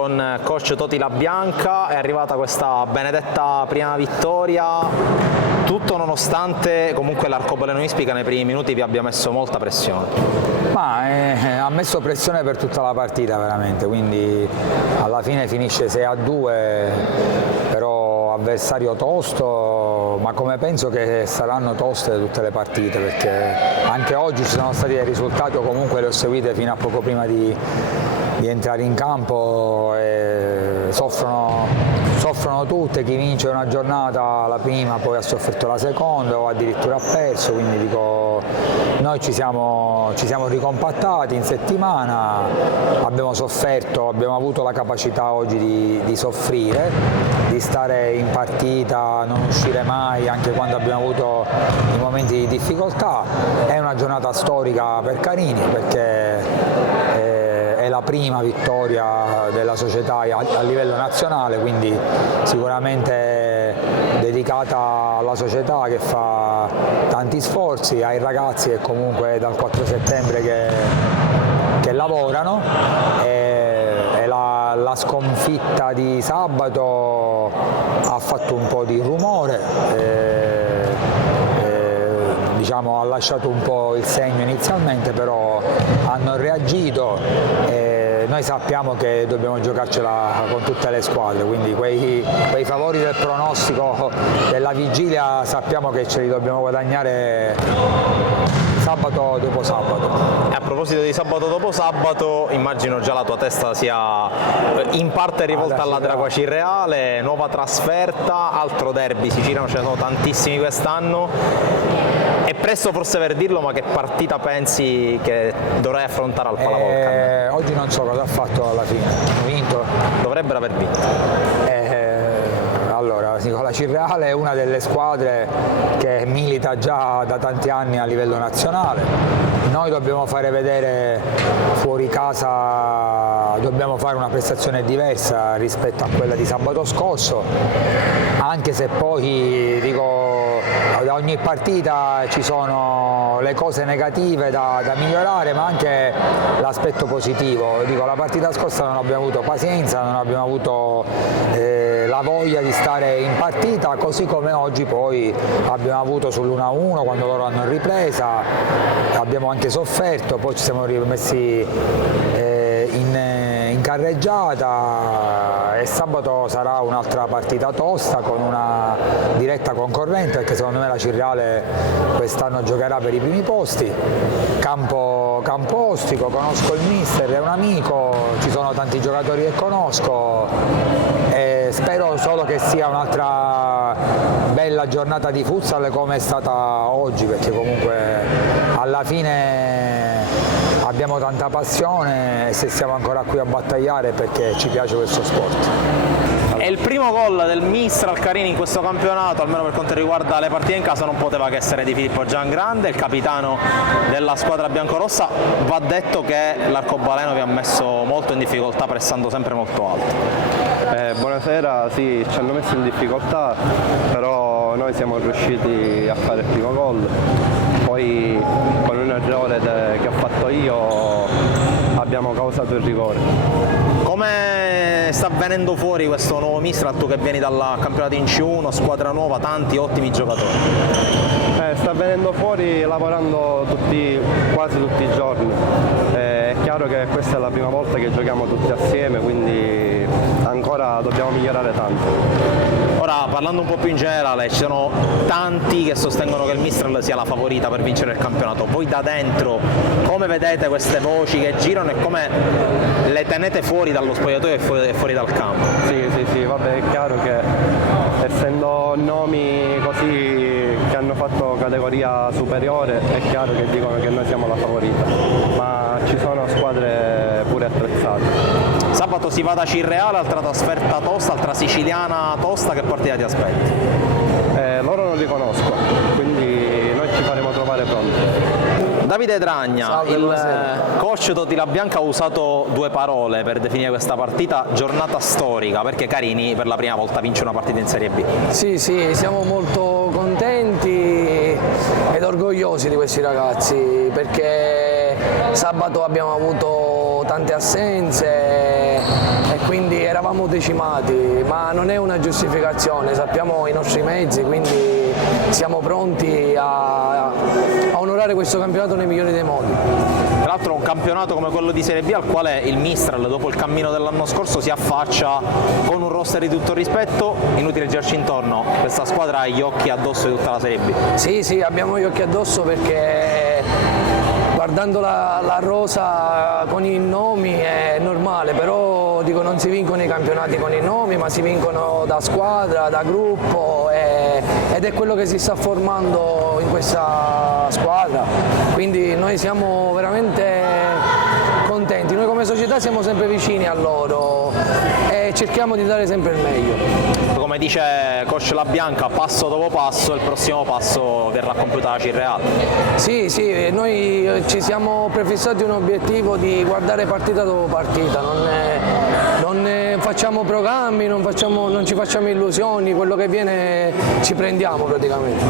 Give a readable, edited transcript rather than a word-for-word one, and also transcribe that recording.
con coach Toti Labianca, è arrivata questa benedetta prima vittoria, tutto nonostante comunque l'Arcobaleno Ispica nei primi minuti vi abbia messo molta pressione. Ha messo pressione per tutta la partita veramente, quindi alla fine finisce 6-2, però avversario tosto, ma come penso che saranno toste tutte le partite, perché anche oggi ci sono stati dei risultati, o comunque le ho seguite fino a poco prima di entrare in campo, e soffrono tutte. Chi vince una giornata la prima poi ha sofferto la seconda o addirittura ha perso, quindi dico, noi ci siamo ricompattati in settimana, abbiamo sofferto, abbiamo avuto la capacità oggi di soffrire, di stare in partita, non uscire mai anche quando abbiamo avuto i momenti di difficoltà. È una giornata storica per Carini, perché è la prima vittoria della società a livello nazionale, quindi sicuramente dedicata alla società che fa tanti sforzi, ai ragazzi che comunque dal 4 settembre che lavorano, e la sconfitta di sabato ha fatto un po' di rumore. Diciamo, ha lasciato un po' il segno inizialmente, però hanno reagito e noi sappiamo che dobbiamo giocarcela con tutte le squadre, quindi quei favori del pronostico della vigilia sappiamo che ce li dobbiamo guadagnare sabato dopo sabato. E a proposito di sabato dopo sabato, immagino già la tua testa sia in parte rivolta alla Draguaci Reale, nuova trasferta, altro derby siciliano, ce ne sono tantissimi quest'anno. È presto forse per dirlo, ma che partita pensi che dovrai affrontare al Palavolcan? Oggi non so cosa ha fatto alla fine, hanno vinto? Dovrebbero aver vinto. Allora, la Cirreale è una delle squadre che milita già da tanti anni a livello nazionale. Noi dobbiamo fare vedere fuori casa, dobbiamo fare una prestazione diversa rispetto a quella di sabato scorso, anche se poi dico, da ogni partita ci sono le cose negative da migliorare, ma anche l'aspetto positivo. Dico, la partita scorsa non abbiamo avuto pazienza, non abbiamo avuto la voglia di stare in partita, così come oggi poi abbiamo avuto sull'1-1 quando loro hanno ripresa, abbiamo anche sofferto, poi ci siamo rimessi in carreggiata, e sabato sarà un'altra partita tosta con una diretta concorrente, perché secondo me la Cirreale quest'anno giocherà per i primi posti. Campo ostico, conosco il mister, è un amico, ci sono tanti giocatori che conosco, e spero solo che sia un'altra bella giornata di futsal come è stata oggi, perché comunque alla fine abbiamo tanta passione e se siamo ancora qui a battagliare perché ci piace questo sport. È il primo gol del Mistral Carini in questo campionato, almeno per quanto riguarda le partite in casa non poteva che essere di Filippo Giangrande, il capitano della squadra biancorossa. Va detto che l'Arcobaleno vi ha messo molto in difficoltà, pressando sempre molto alto. Buonasera, sì, ci hanno messo in difficoltà, però noi siamo riusciti a fare il primo gol. Poi con un errore che ho fatto io abbiamo causato il rigore. Come sta venendo fuori questo nuovo Mistral, tu che vieni dal campionato in C1, squadra nuova, tanti ottimi giocatori? Sta venendo fuori lavorando quasi tutti i giorni. È chiaro che questa è la prima volta che giochiamo tutti assieme, quindi ancora dobbiamo migliorare tanto. Ora, parlando un po' più in generale, ci sono tanti che sostengono che il Mistral sia la favorita per vincere il campionato. Voi da dentro come vedete queste voci che girano e come le tenete fuori dallo spogliatoio e fuori dal campo? Sì, vabbè, è chiaro che essendo nomi così che hanno fatto categoria superiore è chiaro che dicono che noi siamo la favorita, ma ci sono squadre pure attrezzate. Sabato si va da Cirreale, altra trasferta tosta, altra siciliana tosta, che partita ti aspetti? Loro non li conosco, quindi noi ci faremo trovare pronti. Davide Dragna, Salve, il buonasera. coach Toti Labianca ha usato due parole per definire questa partita: giornata storica, perché Carini per la prima volta vince una partita in Serie B. Sì, siamo molto contenti ed orgogliosi di questi ragazzi, perché perché sabato abbiamo avuto tante assenze e quindi eravamo decimati, ma non è una giustificazione, sappiamo i nostri mezzi, quindi siamo pronti a onorare questo campionato nei migliori dei modi. Tra l'altro un campionato come quello di Serie B al quale il Mistral dopo il cammino dell'anno scorso si affaccia con un roster di tutto rispetto, inutile girarci intorno, questa squadra ha gli occhi addosso di tutta la Serie B. Sì, abbiamo gli occhi addosso perché guardando la rosa con i nomi è normale, però dico, non si vincono i campionati con i nomi, ma si vincono da squadra, da gruppo ed è quello che si sta formando in questa squadra, quindi noi siamo veramente contenti, noi come società siamo sempre vicini a loro e cerchiamo di dare sempre il meglio. Come dice coach La Bianca, passo dopo passo, il prossimo passo verrà compiuta la Cirreal. Sì, noi ci siamo prefissati un obiettivo di guardare partita dopo partita, non facciamo programmi, non ci facciamo illusioni, quello che viene ci prendiamo praticamente.